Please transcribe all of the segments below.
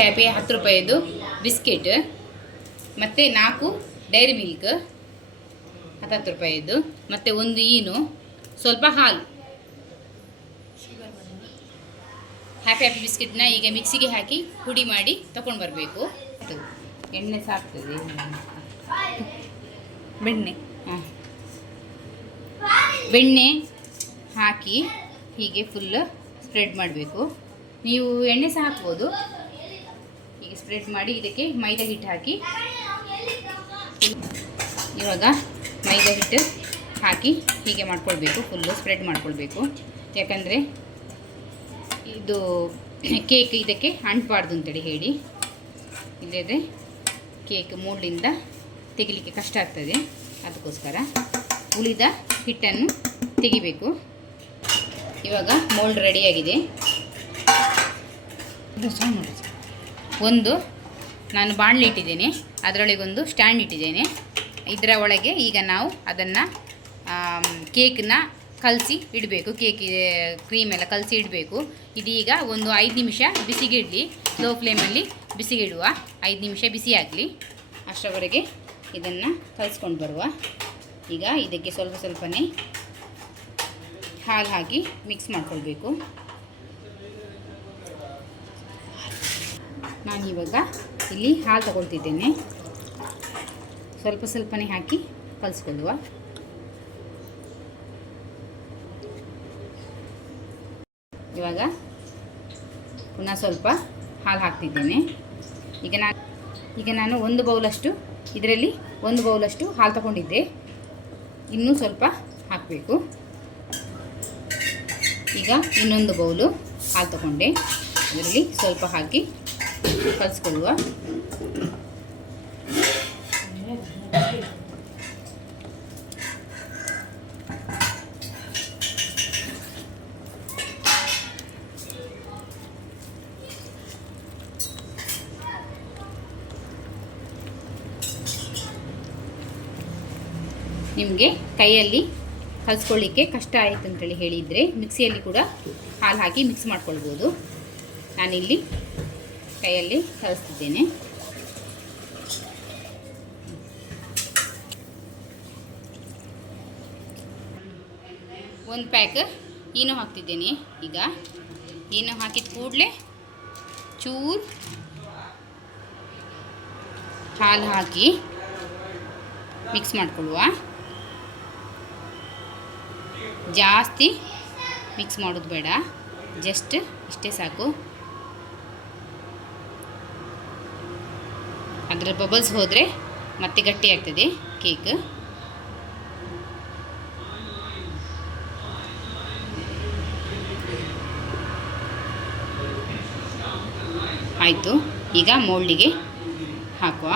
Happy 10 ರೂಪಾಯಿದು biscuit ಮತ್ತು 4 dairy milk 10 ರೂಪಾಯಿದು, ಮತ್ತು 1 ಈನು, ಸ್ವಲ್ಪ ಹಾಲು. ಹ್ಯಾಪಿ ಬಿಸ್ಕೆಟ್ನ ಈಗ ಮಿಕ್ಸಿಗೆ ಹಾಕಿ ಪುಡಿ ಮಾಡಿ ತಗೊಂಡು ಬರಬೇಕು. ಎಣ್ಣೆ ಸಾಕ್ತದೆ, ಬೆಣ್ಣೆ ಹಾಕಿ ಹೀಗೆ ಫುಲ್ ಸ್ಪ್ರೆಡ್ ಮಾಡಬೇಕು. ನೀವು ಎಣ್ಣೆ ಸಹ ಹಾಕ್ಬೋದು. ಹೀಗೆ ಸ್ಪ್ರೆಡ್ ಮಾಡಿ ಇದಕ್ಕೆ ಮೈದಾ ಹಿಟ್ಟು ಹಾಕಿ, ಇವಾಗ ಮೈದಾ ಹಿಟ್ಟು ಹಾಕಿ ಹೀಗೆ ಮಾಡ್ಕೊಳ್ಬೇಕು, ಫುಲ್ಲು ಸ್ಪ್ರೆಡ್ ಮಾಡ್ಕೊಳ್ಬೇಕು. ಯಾಕಂದರೆ ಇದು ಕೇಕ್ ಇದಕ್ಕೆ ಅಂಟಬಾರ್ದು ಅಂತೇಳಿ ಹೇಳಿ, ಇಲ್ಲದೆ ಕೇಕ್ ಮೋಲ್ಡಿಂದ ತೆಗಿಲಿಕ್ಕೆ ಕಷ್ಟ ಆಗ್ತದೆ. ಅದಕ್ಕೋಸ್ಕರ ಉಳಿದ ಹಿಟ್ಟನ್ನು ತೆಗಿಬೇಕು. ಇವಾಗ ಮೋಲ್ಡ್ ರೆಡಿಯಾಗಿದೆ. ಒಂದು ನಾನು ಬಾಣಲೆ ಇಟ್ಟಿದ್ದೇನೆ, ಅದರೊಳಗೆ ಒಂದು ಸ್ಟ್ಯಾಂಡ್ ಇಟ್ಟಿದ್ದೇನೆ. ಇದರ ಒಳಗೆ ಈಗ ನಾವು ಅದನ್ನು ಕೇಕನ್ನ ಕಲಸಿ ಇಡಬೇಕು. ಕೇಕ್ ಕ್ರೀಮ್ ಎಲ್ಲ ಕಲಸಿ ಇಡಬೇಕು. ಇದೀಗ ಒಂದು 5 ನಿಮಿಷ ಬಿಸಿಗೆ ಇಡಲಿ. ಸ್ಲೋ ಫ್ಲೇಮಲ್ಲಿ ಬಿಸಿಗೆ ಇಡುವ. 5 ನಿಮಿಷ ಬಿಸಿ ಆಗಲಿ. ಅಷ್ಟರವರೆಗೆ ಇದನ್ನು ಕಲಿಸ್ಕೊಂಡು ಬರುವ. ಈಗ ಇದಕ್ಕೆ ಸ್ವಲ್ಪ ಸ್ವಲ್ಪನೇ ಹಾಲು ಹಾಕಿ ಮಿಕ್ಸ್ ಮಾಡ್ಕೊಳ್ಬೇಕು. ನಾನಿವಾಗ ಇಲ್ಲಿ ಹಾಲು ತಗೊಳ್ತಿದ್ದೇನೆ. ಸ್ವಲ್ಪ ಸ್ವಲ್ಪನೇ ಹಾಕಿ ಕಲಿಸ್ಕೊಳ್ಳುವ. ಇವಾಗ ಪುನಃ ಸ್ವಲ್ಪ ಹಾಲು ಹಾಕ್ತಿದ್ದೇನೆ. ಈಗ ನಾನು 1 ಬೌಲಷ್ಟು, ಇದರಲ್ಲಿ 1 ಬೌಲಷ್ಟು ಹಾಲು ತಗೊಂಡಿದ್ದೆ. ಇನ್ನೂ ಸ್ವಲ್ಪ ಹಾಕಬೇಕು. ಈಗ ಇನ್ನೊಂದು ಬೌಲು ಹಾಲು ತಗೊಂಡೆ, ಅದರಲ್ಲಿ ಸ್ವಲ್ಪ ಹಾಕಿ ಕಲಿಸ್ಕೊಳ್ಳುವ. ನಿಮಗೆ ಕೈಯಲ್ಲಿ ಕಲಿಸ್ಕೊಳ್ಳಿಕ್ಕೆ ಕಷ್ಟ ಆಯಿತು ಅಂತೇಳಿ ಹೇಳಿದರೆ ಮಿಕ್ಸಿಯಲ್ಲಿ ಕೂಡ ಹಾಲು ಹಾಕಿ ಮಿಕ್ಸ್ ಮಾಡ್ಕೊಳ್ಬೋದು. ನಾನಿಲ್ಲಿ ಕೈಯಲ್ಲಿ ಕಲಿಸ್ತಿದ್ದೇನೆ. ಒಂದು ಪ್ಯಾಕ್ ಈನೋ ಹಾಕ್ತಿದ್ದೇನೆ. ಈಗ ಈನೋ ಹಾಕಿದ ಕೂಡಲೇ ಚೂರು ಹಾಲು ಹಾಕಿ ಮಿಕ್ಸ್ ಮಾಡಿಕೊಳ್ಳುವ. ಜಾಸ್ತಿ ಮಿಕ್ಸ್ ಮಾಡೋದು ಬೇಡ, ಜಸ್ಟ್ ಇಷ್ಟೇ ಸಾಕು. ಅದರ ಬಬಲ್ಸ್ ಹೋದರೆ ಮತ್ತೆ ಗಟ್ಟಿ ಆಗ್ತದೆ ಕೇಕ್. ಆಯಿತು. ಈಗ ಮೋಲ್ಡಿಗೆ ಹಾಕುವ.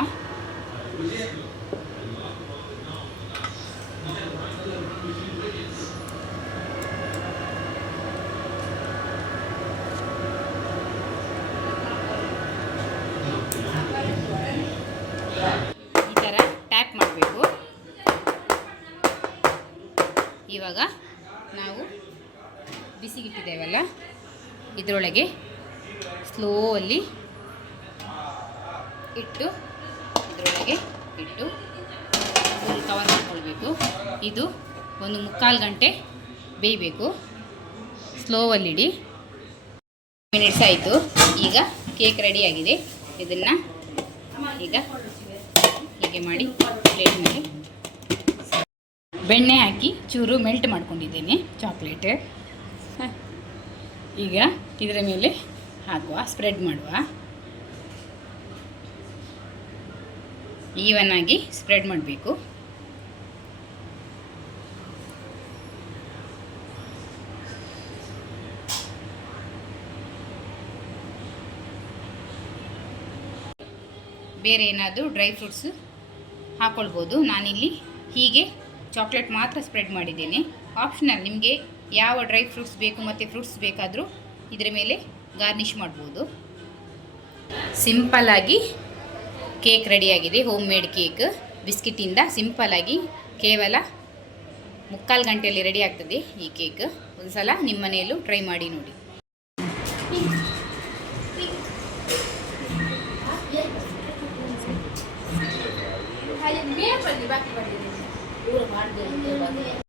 ಈ ಥರ ಟ್ಯಾಪ್ ಮಾಡಬೇಕು. ಇವಾಗ ನಾವು ಬಿಸಿಗಿಟ್ಟಿದ್ದೇವಲ್ಲ, ಇದರೊಳಗೆ ಸ್ಲೋವಲ್ಲಿ ಇಟ್ಟು ಫುಲ್ ಕವರ್ ಮಾಡ್ಕೊಳ್ಬೇಕು. ಇದು 1 ಗಂಟೆ ಬೇಯಬೇಕು. ಸ್ಲೋವಲ್ಲಿಡಿ. ಮಿನಿಟ್ಸ್ ಆಯಿತು. ಈಗ ಕೇಕ್ ರೆಡಿಯಾಗಿದೆ. ಇದನ್ನು ಈಗ ಹೀಗೆ ಮಾಡಿ ಪ್ಲೇಟ್ ಮೇಲೆ ಬೆಣ್ಣೆ ಹಾಕಿ ಚೂರು ಮೆಲ್ಟ್ ಮಾಡ್ಕೊಂಡಿದ್ದೇನೆ ಚಾಕ್ಲೇಟ್. ಈಗ ಇದರ ಮೇಲೆ ಹಾಕುವ, ಸ್ಪ್ರೆಡ್ ಮಾಡುವ. ಈವನ್ ಆಗಿ ಸ್ಪ್ರೆಡ್ ಮಾಡಬೇಕು. ಬೇರೆ ಏನಾದರೂ ಡ್ರೈ ಫ್ರೂಟ್ಸ್ ಹಾಕ್ಕೊಳ್ಬೋದು. ನಾನಿಲ್ಲಿ ಹೀಗೆ ಚಾಕ್ಲೇಟ್ ಮಾತ್ರ ಸ್ಪ್ರೆಡ್ ಮಾಡಿದ್ದೇನೆ. ಆಪ್ಷನಲ್, ನಿಮಗೆ ಯಾವ ಡ್ರೈ ಫ್ರೂಟ್ಸ್ ಬೇಕು ಮತ್ತು ಫ್ರೂಟ್ಸ್ ಬೇಕಾದರೂ ಇದರ ಮೇಲೆ ಗಾರ್ನಿಷ್ ಮಾಡ್ಬೋದು. ಸಿಂಪಲ್ಲಾಗಿ ಕೇಕ್ ರೆಡಿಯಾಗಿದೆ. ಹೋಮ್ ಮೇಡ್ ಕೇಕ್ ಬಿಸ್ಕಿಟ್ಟಿಂದ ಸಿಂಪಲ್ಲಾಗಿ ಕೇವಲ 3/4 ಗಂಟೆಯಲ್ಲಿ ರೆಡಿ ಆಗ್ತದೆ ಈ ಕೇಕ್. ಒಂದು ಸಲ ನಿಮ್ಮ ಮನೆಯಲ್ಲೂ ಟ್ರೈ ಮಾಡಿ ನೋಡಿ. ಬನ್ನಿ ಬಾಕಿ ಬನ್ನಿ ಇವರು ಮಾಡಿದೆ